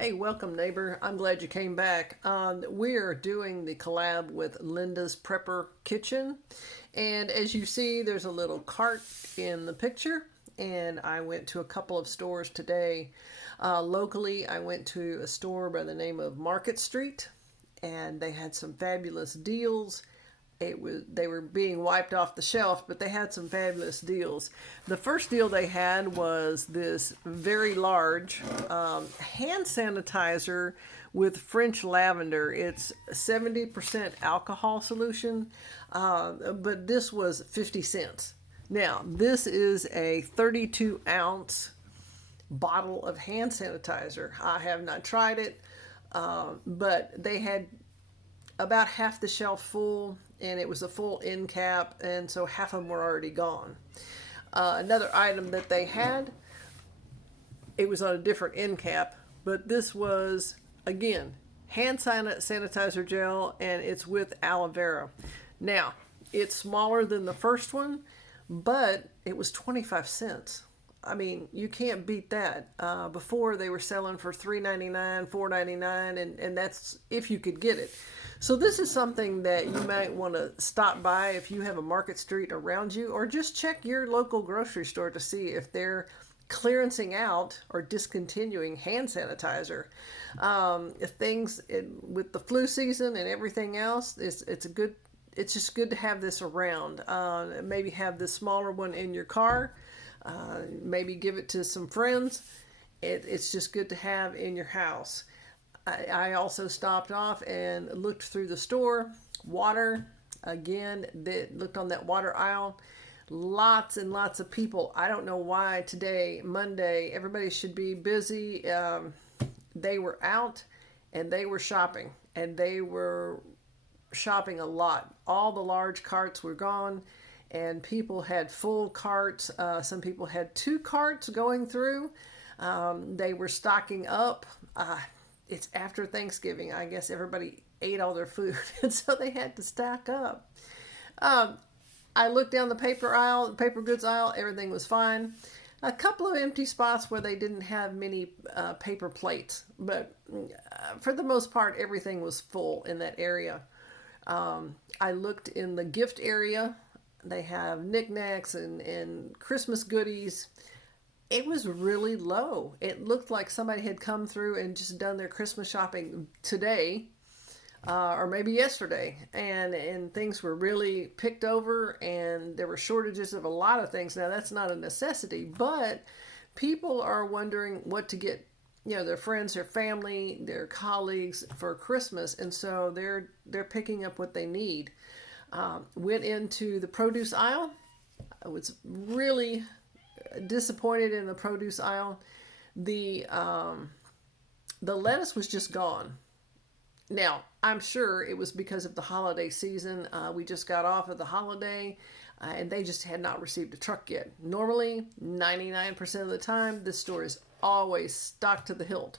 Hey, welcome, neighbor. I'm glad you came back. We're doing the collab with Linda's Prepper Kitchen. And as you see, there's a little cart in the picture. And I went to a couple of stores today. Locally, I went to a store by the name of Market Street, and they had some fabulous deals. They were being wiped off the shelf, but they had some fabulous deals. The first deal they had was this very large hand sanitizer with French lavender. It's 70% alcohol solution, but this was 50 cents. Now, this is a 32-ounce bottle of hand sanitizer. I have not tried it, but they had about half the shelf full, and it was a full end cap, and so half of them were already gone. Another item that they had, it was on a different end cap, but this was, again, hand sanitizer gel, and it's with aloe vera. Now, it's smaller than the first one, but it was 25 cents. I mean, you can't beat that. Before they were selling for $3.99, $4.99, and that's if you could get it. So this is something that you might want to stop by if you have a Market Street around you, or just check your local grocery store to see if they're clearancing out or discontinuing hand sanitizer. If things with the flu season and everything else, it's just good to have this around. Maybe have this smaller one in your car. Maybe give it to some friends. It's just good to have in your house. I also stopped off and looked through the store. Water, again, looked on that water aisle. Lots and lots of people. I don't know why today, Monday, everybody should be busy. They were out and they were shopping. And they were shopping a lot. All the large carts were gone, and people had full carts. Some people had 2 carts going through. They were stocking up. It's after Thanksgiving. I guess everybody ate all their food, and so they had to stock up. I looked down the paper goods aisle. Everything was fine. A couple of empty spots where they didn't have many paper plates, but for the most part, everything was full in that area. I looked in the gift area. They have knickknacks and Christmas goodies. It was really low. It looked like somebody had come through and just done their Christmas shopping today, or maybe yesterday, and things were really picked over, and there were shortages of a lot of things. Now, that's not a necessity, but people are wondering what to get, their friends, their family, their colleagues for Christmas, and so they're picking up what they need. Went into the produce aisle. I was really disappointed in the produce aisle. The lettuce was just gone. Now, I'm sure it was because of the holiday season. We just got off of the holiday, and they just had not received a truck yet. Normally, 99% of the time, this store is always stocked to the hilt.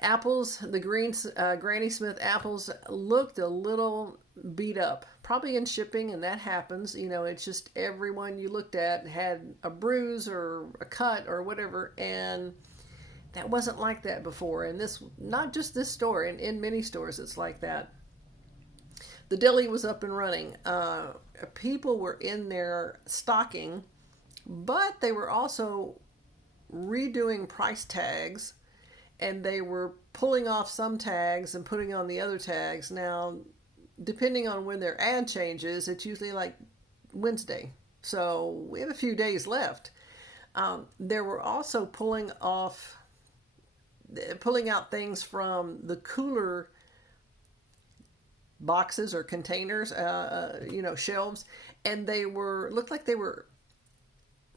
Apples, the Granny Smith apples, looked a little beat up, probably in shipping, and that happens. It's just everyone you looked at had a bruise or a cut or whatever, and that wasn't like that before. And this, not just this store, in many stores it's like that. The deli was up and running. People were in there stocking, but they were also redoing price tags, and they were pulling off some tags and putting on the other tags. Now, depending on when their ad changes, it's usually like Wednesday. So we have a few days left. There were also pulling out things from the cooler boxes or containers, shelves, and looked like they were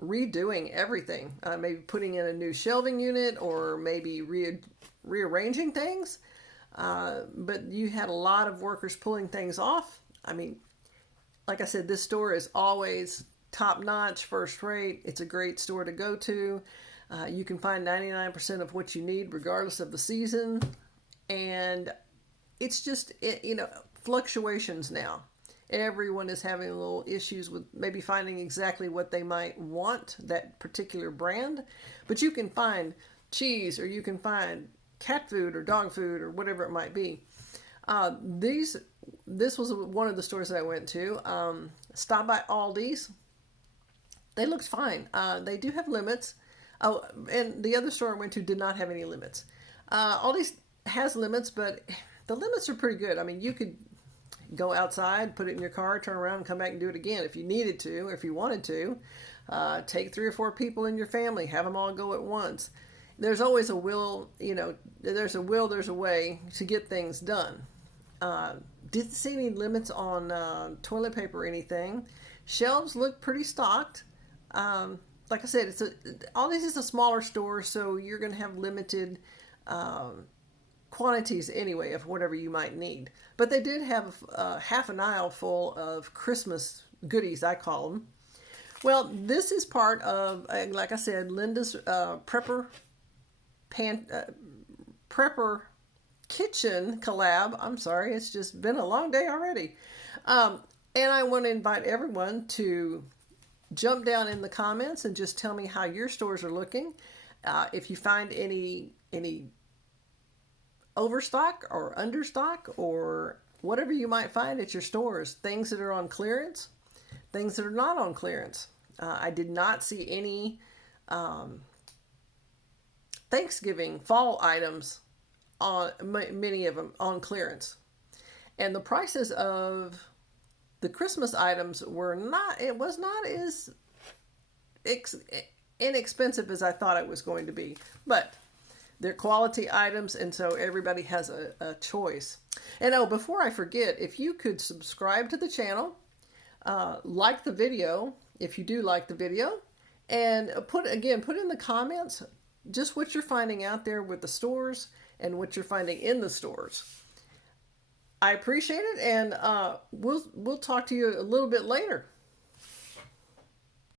redoing everything, maybe putting in a new shelving unit, or maybe rearranging things. But you had a lot of workers pulling things off. I mean, like I said, this store is always top notch, first rate. It's a great store to go to. You can find 99% of what you need regardless of the season. And it's just, fluctuations now. Everyone is having a little issues with maybe finding exactly what they might want, that particular brand. But you can find cheese, or you can find cat food or dog food or whatever it might be. This was one of the stores that I went to. Stop by Aldi's. They looked fine. They do have limits. Oh, and the other store I went to did not have any limits. Aldi's has limits, but the limits are pretty good. I mean, you could go outside, put it in your car, turn around, and come back and do it again if you needed to, or if you wanted to. Take 3 or 4 people in your family, have them all go at once. There's always a will, there's a will, there's a way to get things done. Didn't see any limits on toilet paper or anything. Shelves look pretty stocked. Like I said, all this is a smaller store, so you're going to have limited quantities anyway of whatever you might need. But they did have half an aisle full of Christmas goodies, I call them. Well, this is part of, like I said, Linda's prepper kitchen collab. I'm sorry, it's just been a long day already. And I want to invite everyone to jump down in the comments and just tell me how your stores are looking. If you find any overstock or understock or whatever you might find at your stores, things that are on clearance, things that are not on clearance. I did not see any Thanksgiving fall items on many of them on clearance, and the prices of the Christmas items was not as inexpensive as I thought it was going to be, but they're quality items, and so everybody has a choice. And before I forget, if you could subscribe to the channel, like the video if you do like the video, and put in the comments just what you're finding out there with the stores and what you're finding in the stores. I appreciate it, and we'll talk to you a little bit later.